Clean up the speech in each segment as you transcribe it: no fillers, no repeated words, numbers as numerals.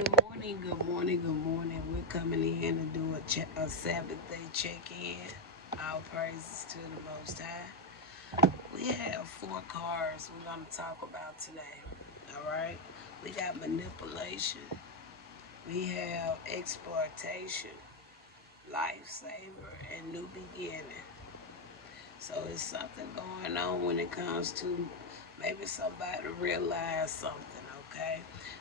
Good morning, good morning, good morning. We're coming in to do a Sabbath day check-in. All praises to the Most High. We have four cards we're going to talk about today. All right? We got manipulation. We have exploitation, lifesaver, and new beginning. So it's something going on when it comes to maybe somebody realize something, okay?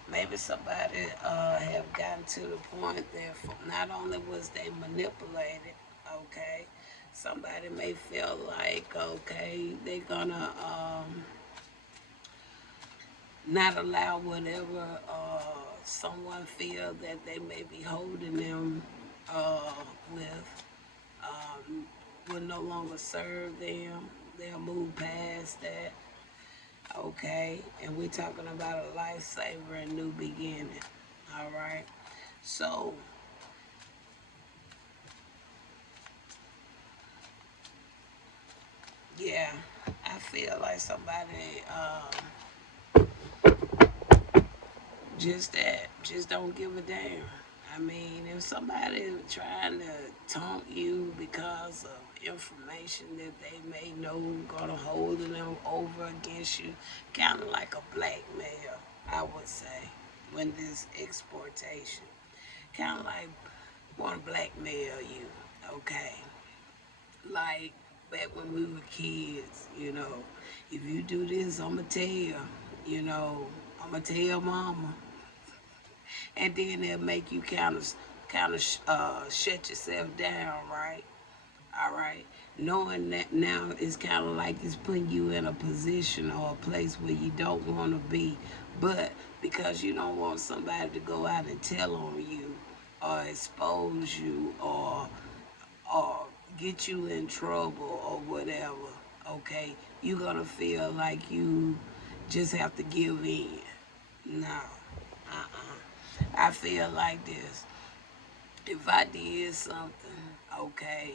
Maybe somebody have gotten to the point that not only was they manipulated, okay? Somebody may feel like, okay, they're gonna not allow whatever someone feel that they may be holding them uh, with will no longer serve them. They'll move past that. Okay, and we're talking about a lifesaver and new beginning. All right, so yeah, I feel like somebody just don't give a damn. I mean, if somebody trying to taunt you because of information that they may know gonna hold them over against you, kind of like a blackmail, I would say, when this exportation, kind of like want to blackmail you, okay? Like back when we were kids, if you do this, I'ma tell, I'ma tell mama, and then they'll make you kind of shut yourself down, right? All right, knowing that now is kind of like it's putting you in a position or a place where you don't want to be, but because you don't want somebody to go out and tell on you or expose you or get you in trouble or whatever, okay, you're gonna feel like you just have to give in. No, I feel like this. If I did something, okay,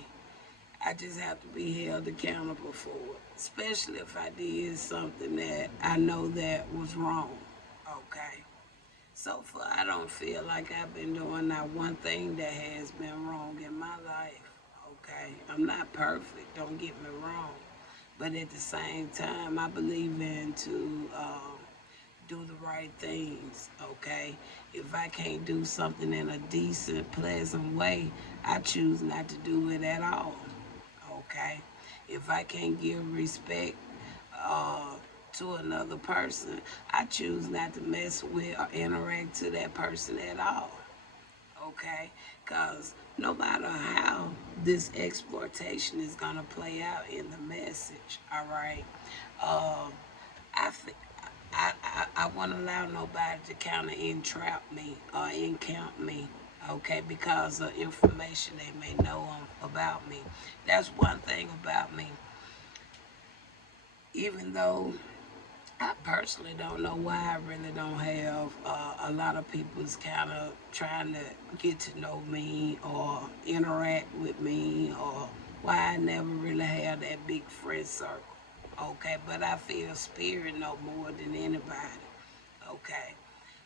I just have to be held accountable for it. Especially if I did something that I know that was wrong. Okay. So far, I don't feel like I've been doing not one thing that has been wrong in my life. Okay. I'm not perfect, don't get me wrong. But at the same time, I believe in to do the right things, okay? If I can't do something in a decent, pleasant way, I choose not to do it at all, okay? If I can't give respect uh, to another person, I choose not to mess with or interact to that person at all, okay? Because no matter how this exploitation is going to play out in the message, all right? Um, I, f- I won't allow nobody to kind of entrap me or encount me, okay, because of information they may know about me. That's one thing about me. Even though I personally don't know why I really don't have a lot of people's kind of trying to get to know me or interact with me, or why I never really have that big friend circle. Okay, but I feel spirit no more than anybody. Okay,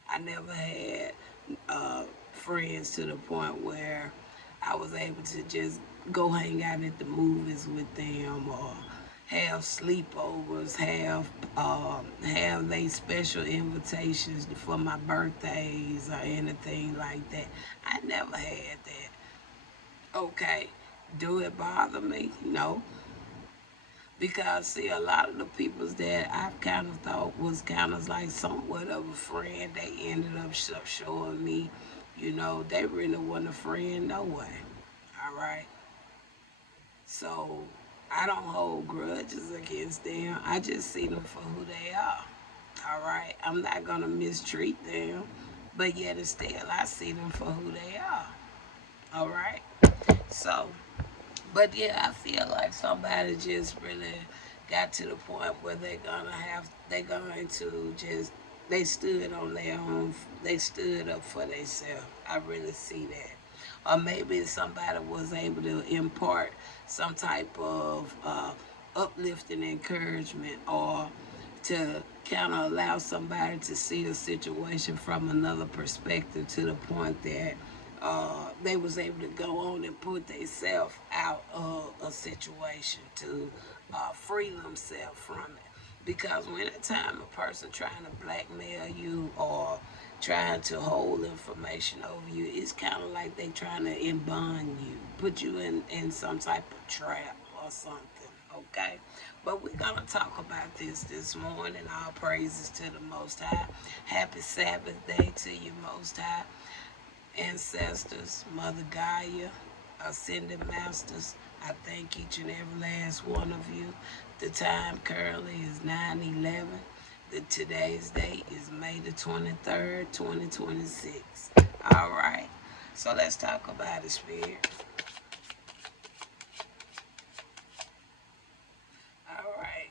I never had friends to the point where I was able to just go hang out at the movies with them or have sleepovers, have they special invitations for my birthdays or anything like that. I never had that. Okay, do it bother me? No, because see, a lot of the peoples that I kind of thought was kind of like somewhat of a friend, they ended up showing me, they really wasn't a friend no way. All right, so I don't hold grudges against them. I just see them for who they are. All right, I'm not gonna mistreat them, but yet and still, I see them for who they are. All right, so. But yeah, I feel like somebody just really got to the point where they're going to just, they stood on their own, they stood up for themselves. I really see that. Or maybe somebody was able to impart some type of uplifting encouragement or to kind of allow somebody to see a situation from another perspective to the point that they was able to go on and put themselves out of a situation to free themselves from it. Because when a time a person trying to blackmail you or trying to hold information over you, it's kind of like they trying to embond you, put you in some type of trap or something. Okay, but we're gonna talk about this morning. All praises to the Most High. Happy Sabbath day to you, Most High. Ancestors, Mother Gaia, Ascended Masters, I thank each and every last one of you. The time currently is 9/11. Today's date is May the 23rd, 2026. All right, so let's talk about it, Spirit. All right,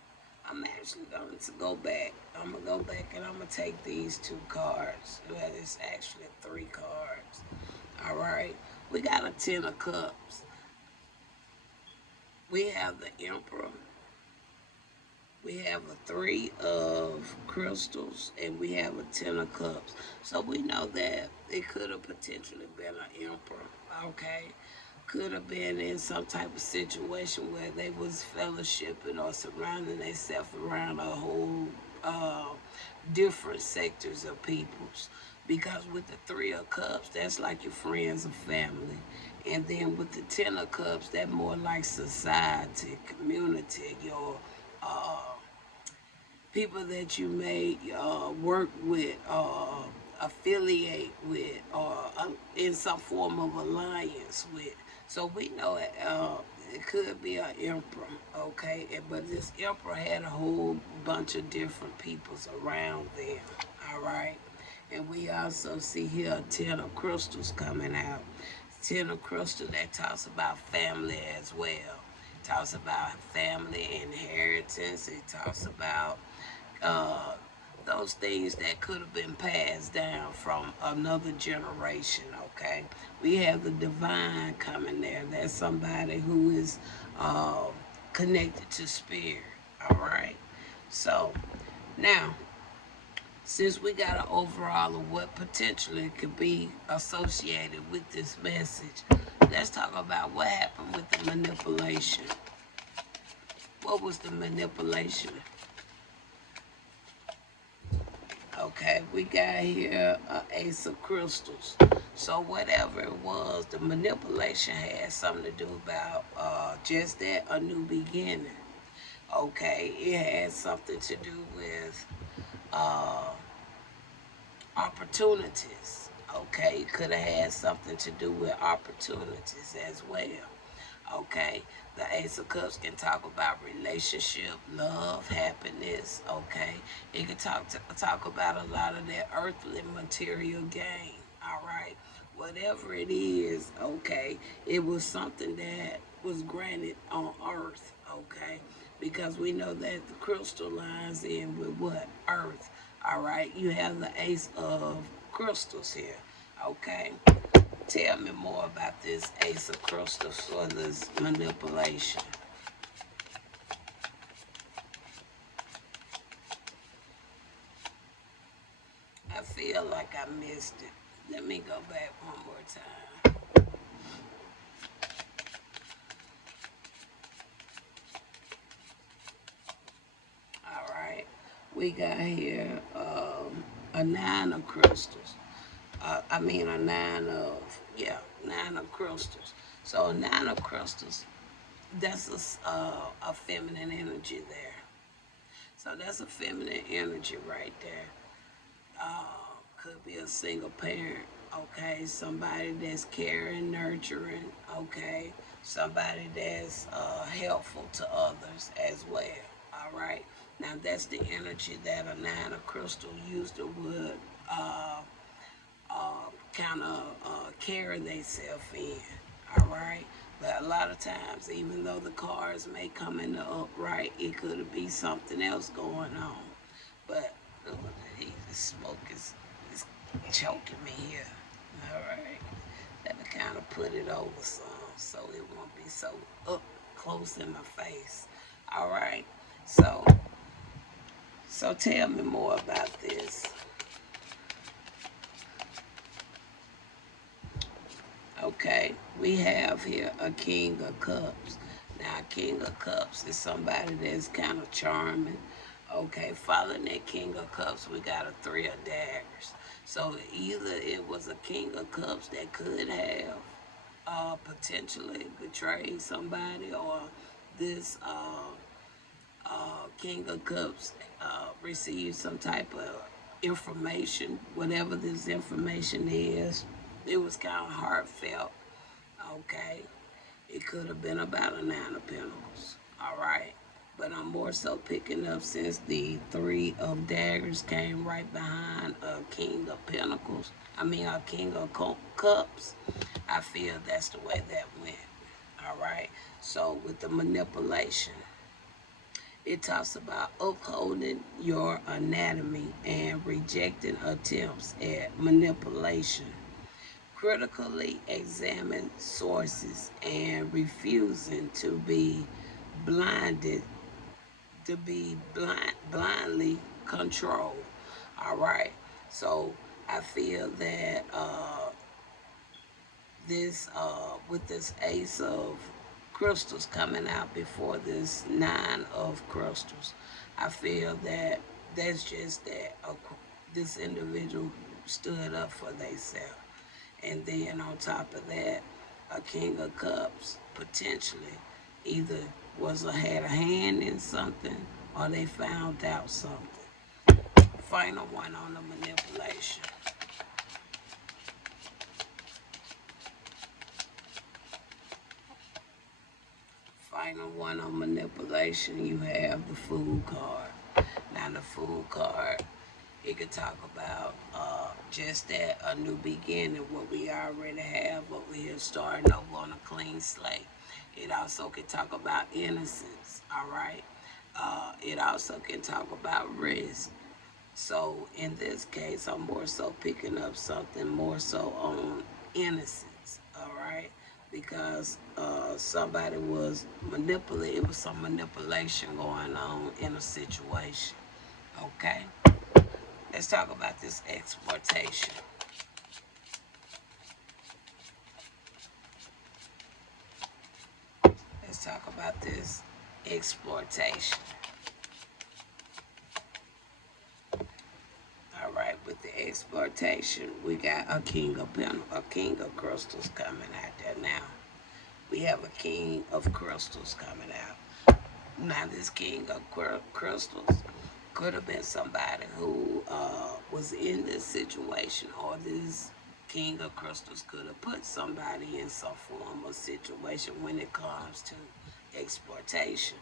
I'm actually going to go back. I'm going to go back and I'm going to take these two cards. Well, it's actually three cards. All right, we got a Ten of Cups. We have the Emperor. We have a Three of Crystals, and we have a Ten of Cups. So we know that it could have potentially been an Emperor, okay? Could have been in some type of situation where they was fellowshipping or surrounding themselves around a whole different sectors of peoples. Because with the Three of Cups, that's like your friends and family. And then with the Ten of Cups, that more like society, community, your uh, people that you may work with, affiliate with, or in some form of alliance with. So we know it could be an emperor, okay? But this emperor had a whole bunch of different peoples around them, all right? And we also see here a Ten of Crystals coming out. Ten of Crystals, that talks about family as well. It talks about family inheritance. It talks about uh, those things that could have been passed down from another generation, okay? We have the divine coming there. That's somebody who is uh, connected to spirit, all right? So, now, since we got an overall of what potentially could be associated with this message, let's talk about what happened with the manipulation. What was the manipulation? Okay, we got here an Ace of Crystals. So whatever it was, the manipulation had something to do about just that, a new beginning. Okay, it had something to do with uh, opportunities. Okay, it could have had something to do with opportunities as well. Okay, the Ace of Cups can talk about relationship, love, happiness. Okay, it can talk about a lot of that earthly material gain. All right, whatever it is. Okay, it was something that was granted on earth. Okay, because we know that the crystal lines in with what? Earth. All right, you have the Ace of Crystals here. Okay, tell me more about this Ace of Crystals for this manipulation. I feel like I missed it. Let me go back one more time. All right. We got here a Nine of Crystals. A Nine of Crystals. So a Nine of Crystals, that's a feminine energy there. So that's a feminine energy right there. uh, could be a single parent, okay? Somebody that's caring, nurturing, okay? Somebody that's helpful to others as well, all right? Now that's the energy that a Nine of Crystal user would uh, kind of carry themselves in, all right? But a lot of times, even though the cards may come in the upright, it could be something else going on. But the smoke is choking me here. All right. Let me kind of put it over some so it won't be so up close in my face. All right. So So tell me more about this. Okay, we have here a King of Cups. Now, a King of Cups is somebody that's kind of charming. Okay, following that King of Cups, we got a Three of Daggers. So either it was a King of Cups that could have potentially betrayed somebody, or this King of Cups received some type of information, whatever this information is. It was kind of heartfelt. Okay, it could have been about a Nine of Pentacles. All right, but I'm more so picking up, since the Three of Daggers came right behind a King of Pentacles. I mean, a King of Cups. I feel that's the way that went. All right, so with the manipulation, it talks about upholding your anatomy and rejecting attempts at manipulation. Critically examine sources and refusing to be blinded, blindly controlled. All right. So I feel that this with this Ace of Crystals coming out before this Nine of Crystals, I feel that that's just that this individual stood up for themselves. And then on top of that, a King of Cups potentially either had a hand in something, or they found out something. Final one on the manipulation. Final one on manipulation, you have the Fool card. Now the Fool card, it could talk about just that, a new beginning, what we already have over here, starting over on a clean slate. It also can talk about innocence, all right? It also can talk about risk. So in this case, I'm more so picking up something more so on innocence, all right? Because somebody was manipulated. It was some manipulation going on in a situation, okay? Let's talk about this exploitation. Let's talk about this exploitation. All right, with the exploitation, we got a King of Crystals coming out there now. We have a King of Crystals coming out. Now, this King of Crystals could have been somebody who was in this situation, or this King of Crystals could have put somebody in some form of situation when it comes to exploitation.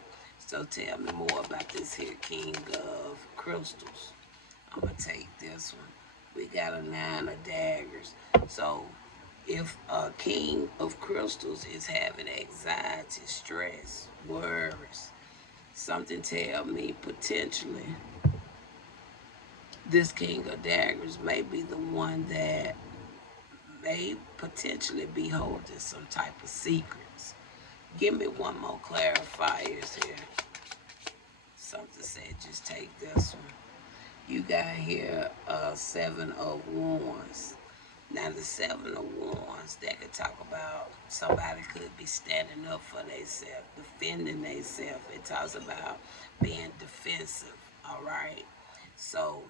So tell me more about this here King of Crystals. I'm going to take this one. We got a Nine of Daggers. So if a King of Crystals is having anxiety, stress, worries, something tell me potentially this King of Daggers may be the one that may potentially be holding some type of secrets. Give me one more clarifiers here. Something said just take this one. You got here Seven of Wands. Now the Seven of Wands, that could talk about somebody could be standing up for themselves, defending themselves. It talks about being defensive, all right? So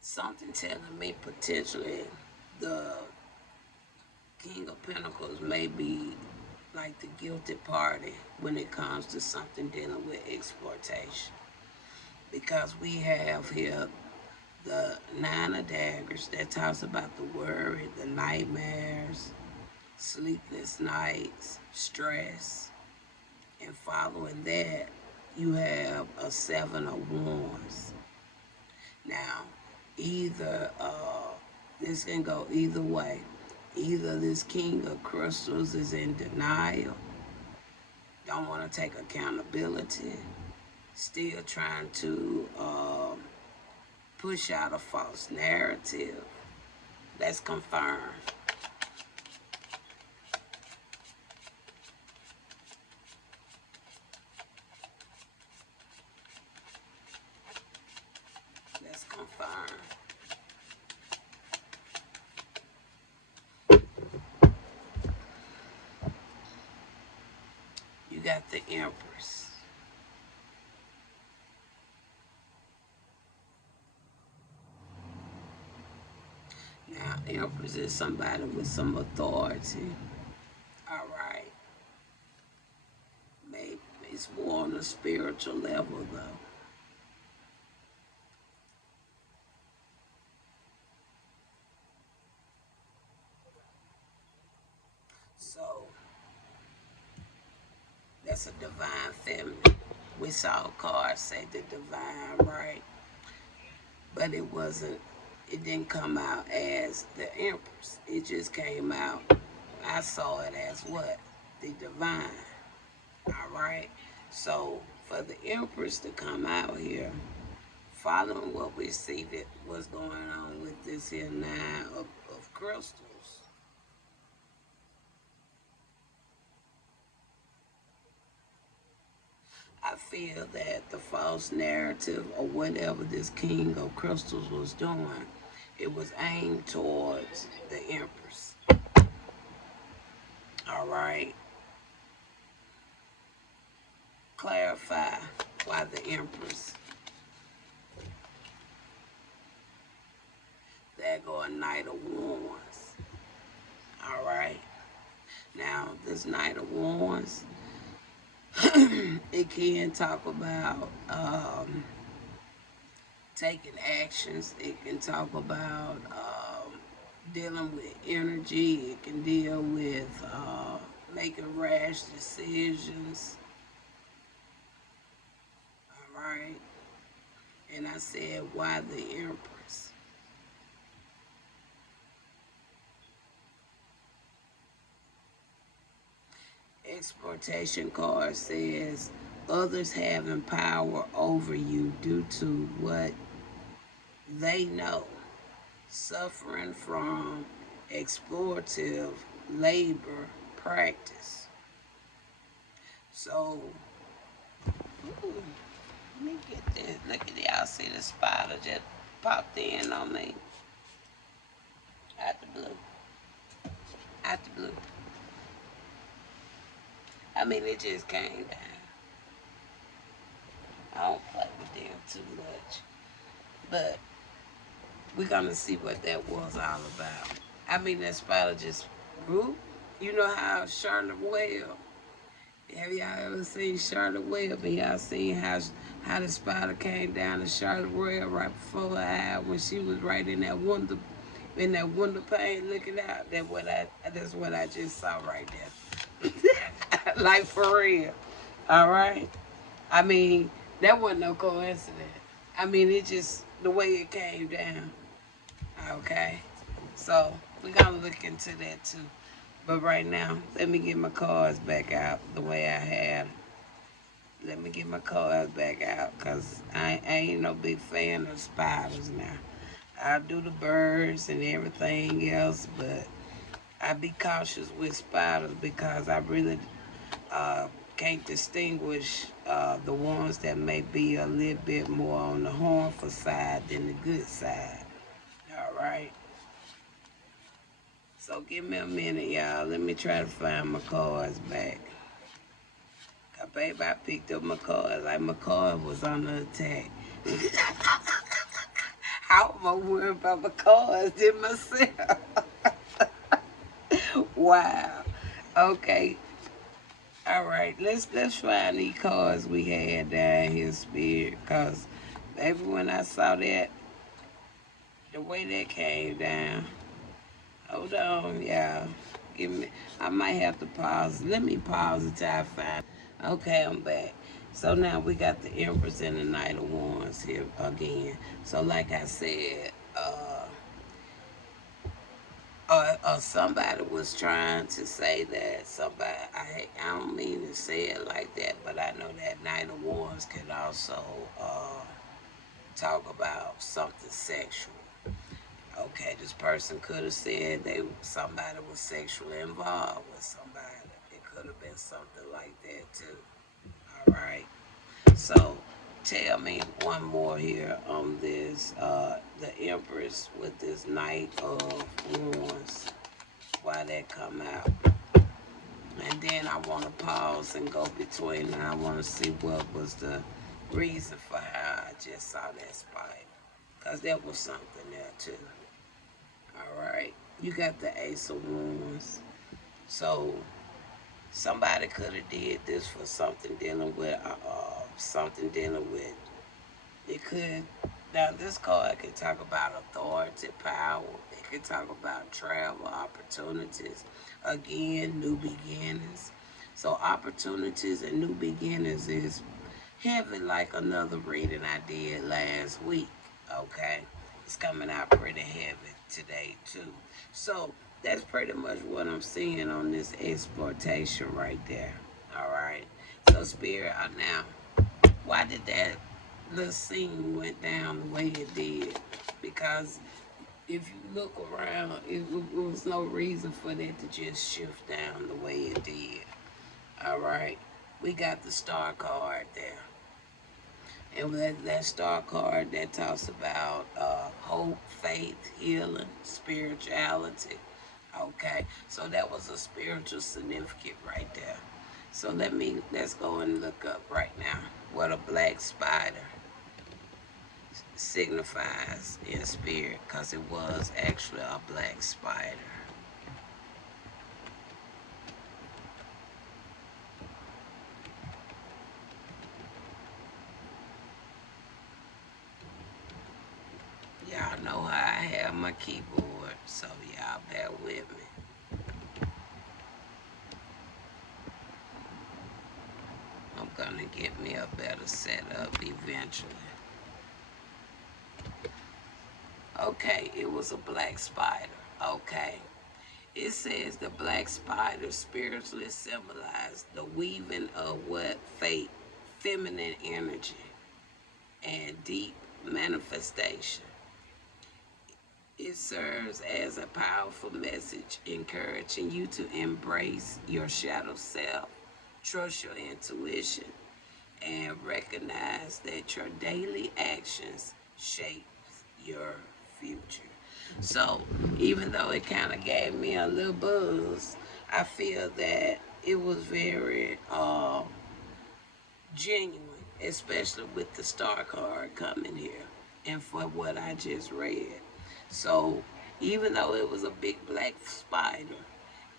something telling me potentially the King of Pentacles may be like the guilty party when it comes to something dealing with exploitation. Because we have here the Nine of Daggers that talks about the worry, the nightmares, sleepless nights, stress. And following that, you have a Seven of Wands. Now, either this can go either way. Either this King of Crystals is in denial, don't want to take accountability, still trying to push out a false narrative, Let's confirm. Let's confirm. You got the Empress. Now, Empress is somebody with some authority. All right. Maybe it's more on a spiritual level, though. So, that's a divine feminine. We saw a card say the divine, right? But it didn't come out as the Empress. It just came out, I saw it as what? The divine. All right. So for the Empress to come out here, following what we see that was going on with this here nine of crystals, I feel that the false narrative or whatever this king of crystals was doing, it was aimed towards the Empress. All right. Clarify why the Empress. There go a Knight of Wands. All right. Now, this Knight of Wands, it can talk about taking actions. It can talk about dealing with energy. It can deal with making rash decisions. All right. And I said, why the Empress? Exploitation card says others having power over you due to what they know, suffering from exploitative labor practice. So, ooh, let me get this. Look at y'all, see the spider just popped in on me. Out the blue. Out the blue. I mean, it just came down. I don't play with them too much. But we're going to see what that was all about. I mean, that spider just grew. You know how Charlotte Webb, have y'all ever seen Charlotte Webb? And y'all seen how the spider came down to Charlotte Webb right before her eye when she was right in that window pane looking out? That's what I just saw right there. Like for real. All right. I mean, that wasn't no coincidence. I mean, it just the way it came down. Okay. So we're gonna look into that too. But right now, let me get my cards back out the way I had. Let me get my cards back out because I ain't no big fan of spiders now. I do the birds and everything else, but I be cautious with spiders because I really can't distinguish the ones that may be a little bit more on the harmful side than the good side. All right. So give me a minute, y'all. Let me try to find my cards back. Cause baby, I picked up my cards like my card was under attack. I was more worried about my cards than myself. Wow. Okay. All right. Let's find these cards we had down here, Spirit. Cause baby, when I saw that, the way that came down. Hold on, y'all. Give me. I might have to pause. Let me pause until I find. Okay, I'm back. So now we got the Empress and the Knight of Wands here again. So like I said, somebody was trying to say that somebody. I don't mean to say it like that, but I know that Knight of Wands can also talk about something sexual. Okay, this person could have said somebody was sexually involved with somebody. It could have been something like that too. All right. So tell me one more here on this. The Empress with this Knight of Wands. Why that come out? And then I want to pause and go between, and I want to see what was the reason for how I just saw that spider. Because there was something there too. All right. You got the Ace of Wands. So somebody could have did this for something dealing with it could. Now this card can talk about authority, power. It can talk about travel, opportunities, again, new beginnings. So opportunities and new beginnings is heavy like another reading I did last week. Okay, it's coming out pretty heavy today too. So that's pretty much what I'm seeing on this exploitation right there. All right. So spirit, now, why did that little scene went down the way it did? Because if you look around, it was no reason for that to just shift down the way it did. All right. We got the star card there. And that star card that talks about hope, faith, healing, spirituality. Okay, so that was a spiritual significant right there. So let's go and look up right now what a black spider signifies in spirit, because it was actually a black spider. Y'all know how I have my keyboard, so y'all bear with me. I'm gonna get me a better setup eventually. Okay, it was a black spider. Okay. It says the black spider spiritually symbolized the weaving of what fate, feminine energy, and deep manifestation. It serves as a powerful message encouraging you to embrace your shadow self, trust your intuition, and recognize that your daily actions shape your future. So even though it kind of gave me a little buzz, I feel that it was very genuine, especially with the star card coming here and for what I just read. So even though it was a big black spider,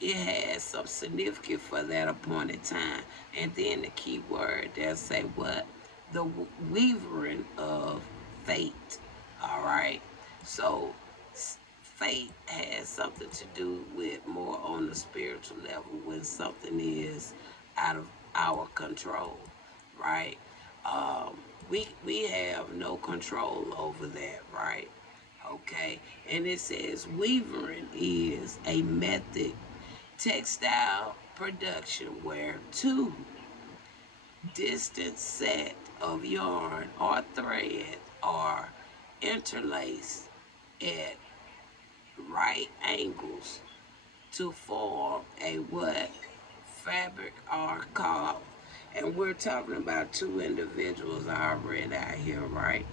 it has some significance for that appointed time. And then the key word they'll say what? The weavering of fate. All right. So fate has something to do with more on the spiritual level when something is out of our control, right? Um, we have no control over that, right? Okay, and it says weavering is a method textile production where two distant set of yarn or thread are interlaced at right angles to form a what? Fabric or cloth. And we're talking about two individuals already out here, right?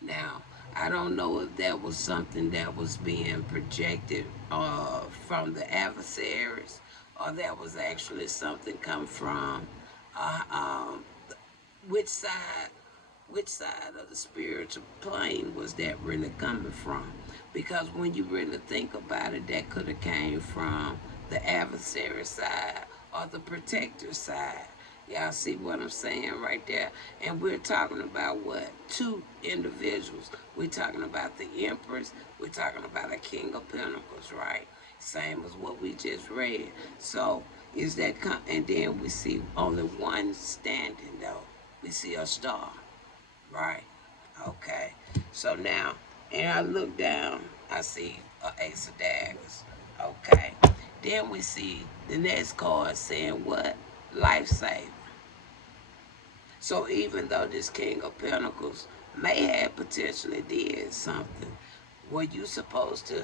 Now, I don't know if that was something that was being projected from the adversaries, or that was actually something come from uh, um, which side which side of the spiritual plane was that really coming from? Because when you really think about it, that could have came from the adversary side or the protector side. Y'all see what I'm saying right there? And we're talking about what? Two individuals. We're talking about the Empress. We're talking about a King of Pentacles, right? Same as what we just read. So is that, and then we see only one standing though. We see a star. Right. Okay. So now, and I look down, I see an ace of daggers. Okay. Then we see the next card saying what? Lifesaver. So even though this King of Pentacles may have potentially did something, Were you supposed to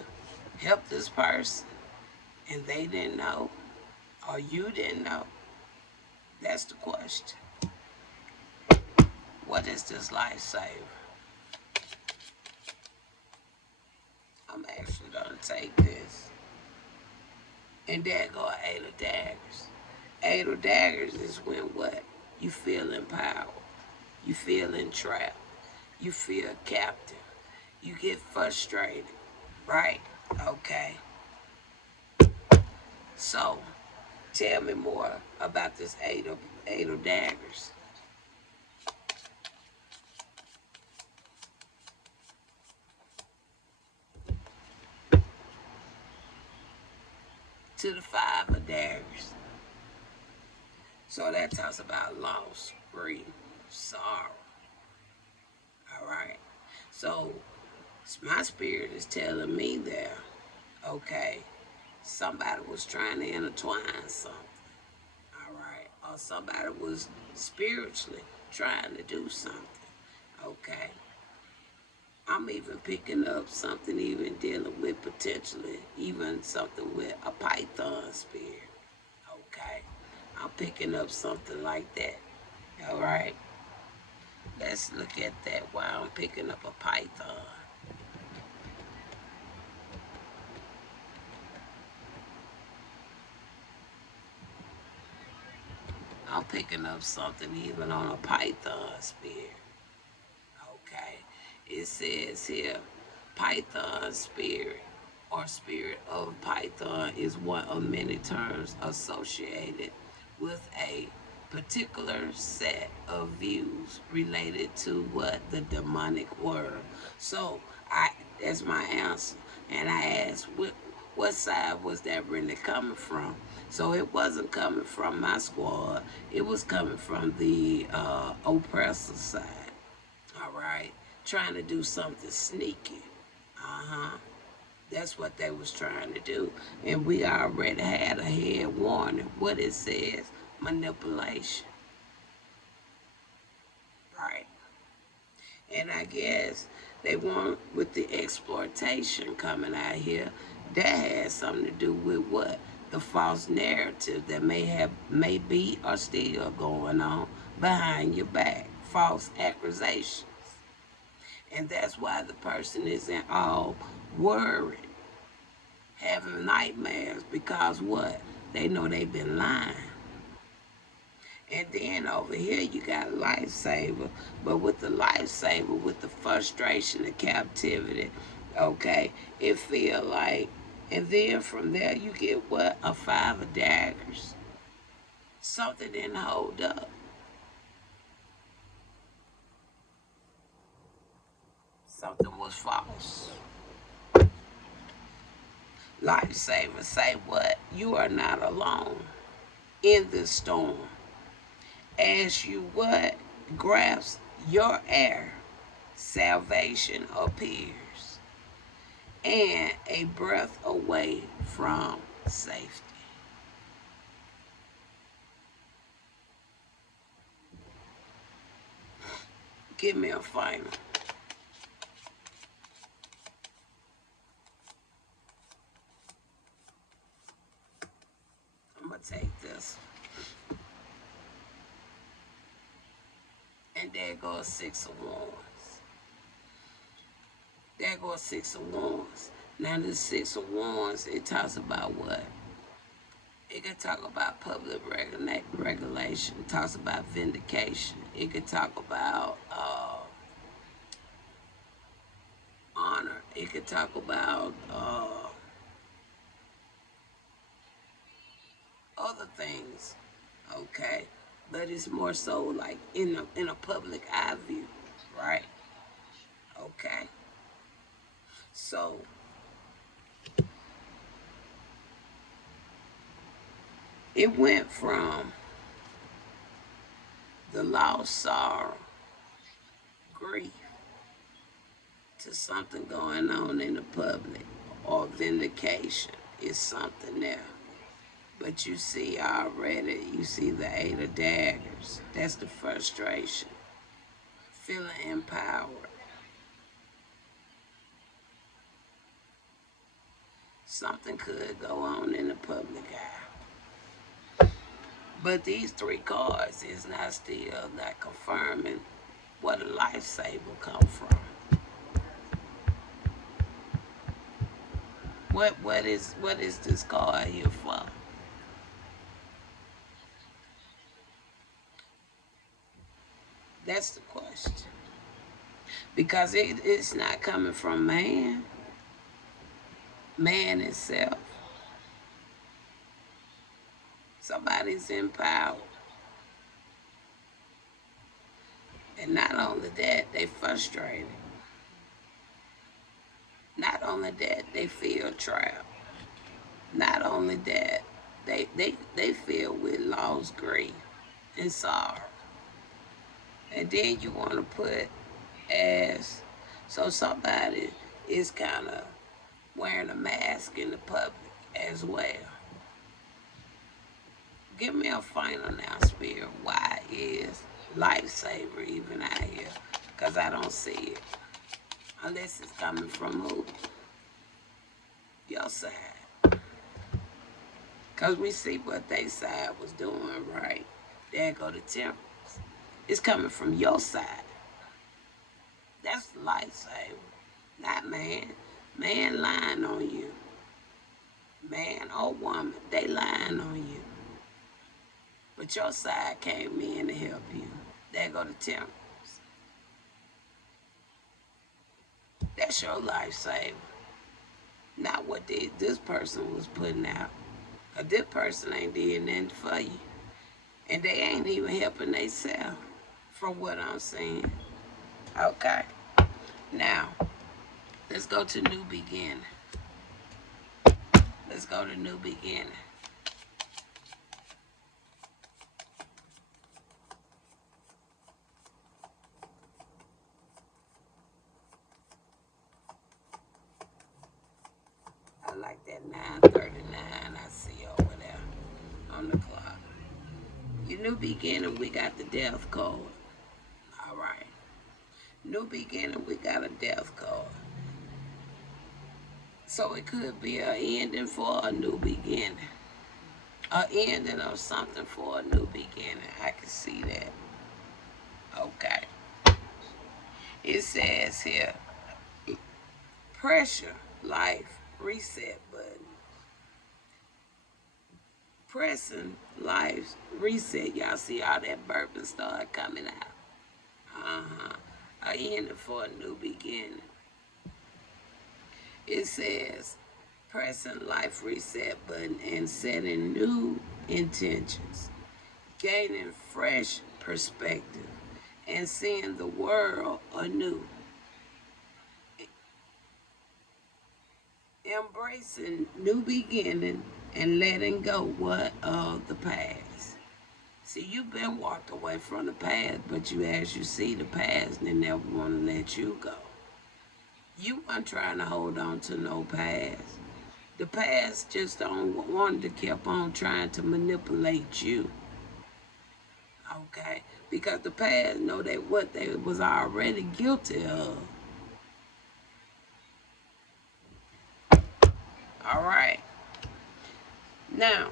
help this person and they didn't know, or you didn't know? That's the question. What is this lifesaver? I'm actually gonna take this. And there go Eight of Daggers. Eight of Daggers is when what? You feel empowered. You feel entrapped. You feel captive. You get frustrated. Right? Okay. So, tell me more about this Eight of Daggers. To the Five of Daggers. So that talks about loss, grief, sorrow. All right. So my spirit is telling me there, okay, somebody was trying to intertwine something. All right. Or somebody was spiritually trying to do something. Okay. I'm even picking up something even dealing with potentially even something with a python spirit. Okay. I'm picking up something like that. All right. Let's look at that while I'm picking up a python. I'm picking up something even on a python spirit. Okay. It says here, python spirit or spirit of python is one of many terms associated with a particular set of views related to what the demonic world. So that's my answer. And I asked what side was that really coming from? So it wasn't coming from my squad. It was coming from the oppressor side. All right, trying to do something sneaky. Uh-huh. That's what they was trying to do. And we already had a head warning. What it says, manipulation. Right. And I guess they want with the exploitation coming out here, that has something to do with what? The false narrative that may be or still going on behind your back. False accusations. And that's why the person isn't all worried, having nightmares, because what? They know they've been lying. And then over here you got lifesaver, but with the lifesaver, with the frustration, the captivity, okay, it feel like, and then from there you get what? A Five of Daggers. Something didn't hold up. Something was false. Lifesaver say what? You are not alone in this storm. As you what? Grasp your air, salvation appears, and a breath away from safety. Give me a final. I'm going to take this. And there goes Six of Wands. There goes Six of Wands. Now, the Six of Wands, it talks about what? It could talk about public regulation. It talks about vindication. It could talk about honor. It could talk about other things, okay? But it's more so like in a public eye view, right? Okay. So it went from the loss, sorrow, grief to something going on in the public or vindication. Is something there. But you see already, you see the Eight of Daggers. That's the frustration. Feeling empowered. something could go on in the public eye. But these three cards is not still not confirming where the lifesaver come from. What is this card here for? That's the question. Because it's not coming from man itself. Somebody's in power. And not only that, they frustrated. Not only that, they feel trapped. Not only that, they feel with loss, grief, and sorrow. And then you want to put as so somebody is kind of wearing a mask in the public as well. Give me a final now, Spirit. Why is lifesaver even out here? Because I don't see it. Unless it's coming from who? Your side. Because we see what they side was doing, right? There go the temples. It's coming from your side. That's the lifesaver. Not man. Man lying on you. Man or woman, they lying on you. But your side came in to help you. There go the temples. That's your lifesaver. Not what this person was putting out. Because this person ain't did nothing for you. And they ain't even helping themselves, from what I'm seeing. Okay. Now, let's go to new beginning. Let's go to new beginning. I like that 9:39 I see over there on the clock. Your new beginning, we got the death card. All right. New beginning, we got a death card. So it could be an ending for a new beginning. An ending of something for a new beginning. I can see that. Okay. It says here, pressure, life, reset button. Pressing life's reset. Y'all see all that burping start coming out. A ending for a new beginning. It says pressing life reset button and setting new intentions, gaining fresh perspective, and seeing the world anew. Embracing new beginning and letting go what of the past. See, you've been walked away from the past, but as you see the past, they never want to let you go. You weren't trying to hold on to no past. The past just don't want to keep on trying to manipulate you. Okay? Because the past know that what they was already guilty of. Alright. Now,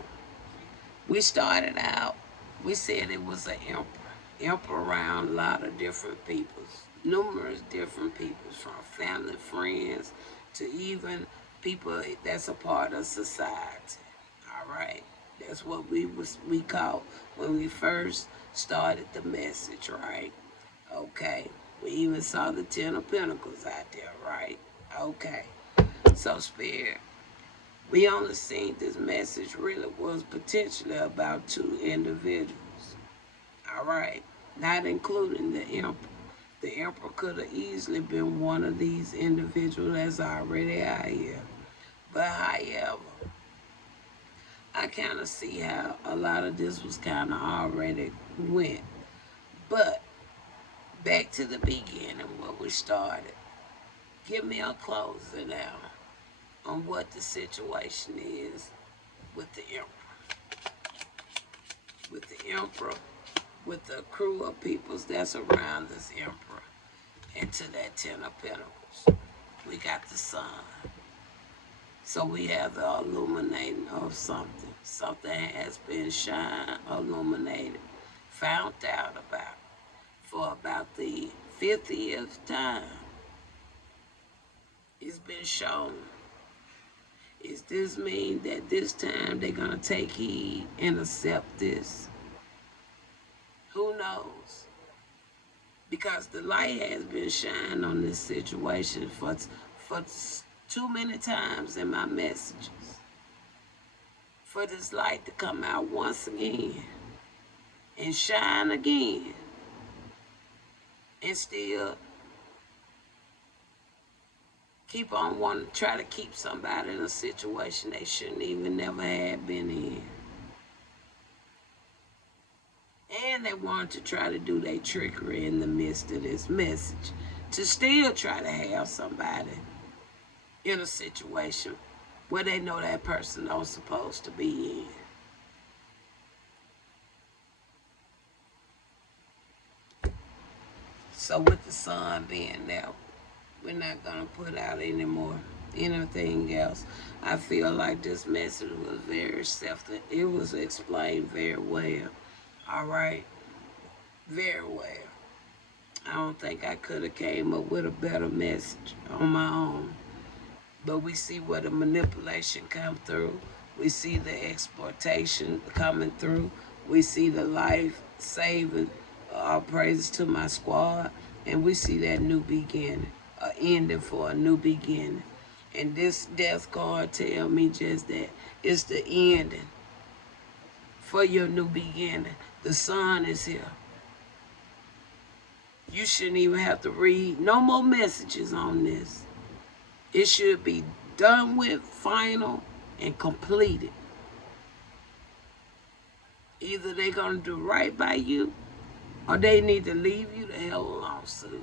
we started out, we said it was an emperor. Emperor around a lot of different peoples. Numerous different peoples, from family, friends, to even people that's a part of society. Alright? That's what we called when we first started the message, right? Okay. We even saw the Ten of Pentacles out there, right? Okay. So, Spirit, we only seen this message really was potentially about two individuals. Alright? Not including the Emperor. The Emperor could have easily been one of these individuals that's already out here. But however, I kind of see how a lot of this was kind of already went. But back to the beginning where we started. Give me a closing now on what the situation is with the Emperor. With the Emperor, with the crew of peoples that's around this Emperor, and to that Ten of Pentacles. We got the Sun. So we have the illuminating of something. Something has been shined, illuminated, found out about for about the 50th time. It's been shown. Does this mean that this time they're going to take heed and accept this? Who knows? Because the light has been shined on this situation for too many times in my messages. For this light to come out once again and shine again and still keep on wanting to try to keep somebody in a situation they shouldn't even never have been in. And they want to try to do their trickery in the midst of this message to still try to have somebody in a situation where they know that person don't supposed to be in. So with the sun being there, we're not going to put out any more anything else. I feel like this message was very it was explained very well. All right, very well. I don't think I could have came up with a better message on my own. But we see where the manipulation come through. We see the exploitation coming through. We see the life saving. All praises to my squad. And we see that new beginning, an ending for a new beginning. And this death card tell me just that. It's the ending for your new beginning. The sun is here. You shouldn't even have to read no more messages on this. It should be done with, final, and completed. Either they're going to do right by you, or they need to leave you the hell alone, Susan.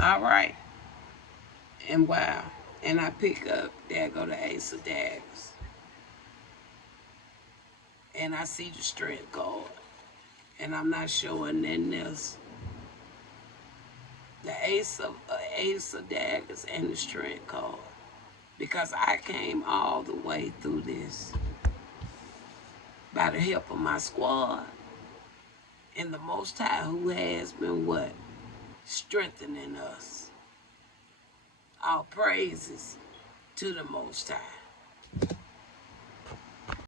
All right. And wow. And I pick up, there go the Ace of Daggers. And I see the Strength card. And I'm not showing nothing else. The Ace of Daggers and the Strength card. Because I came all the way through this by the help of my squad and the Most High, who has been what? Strengthening us. All praises to the Most High.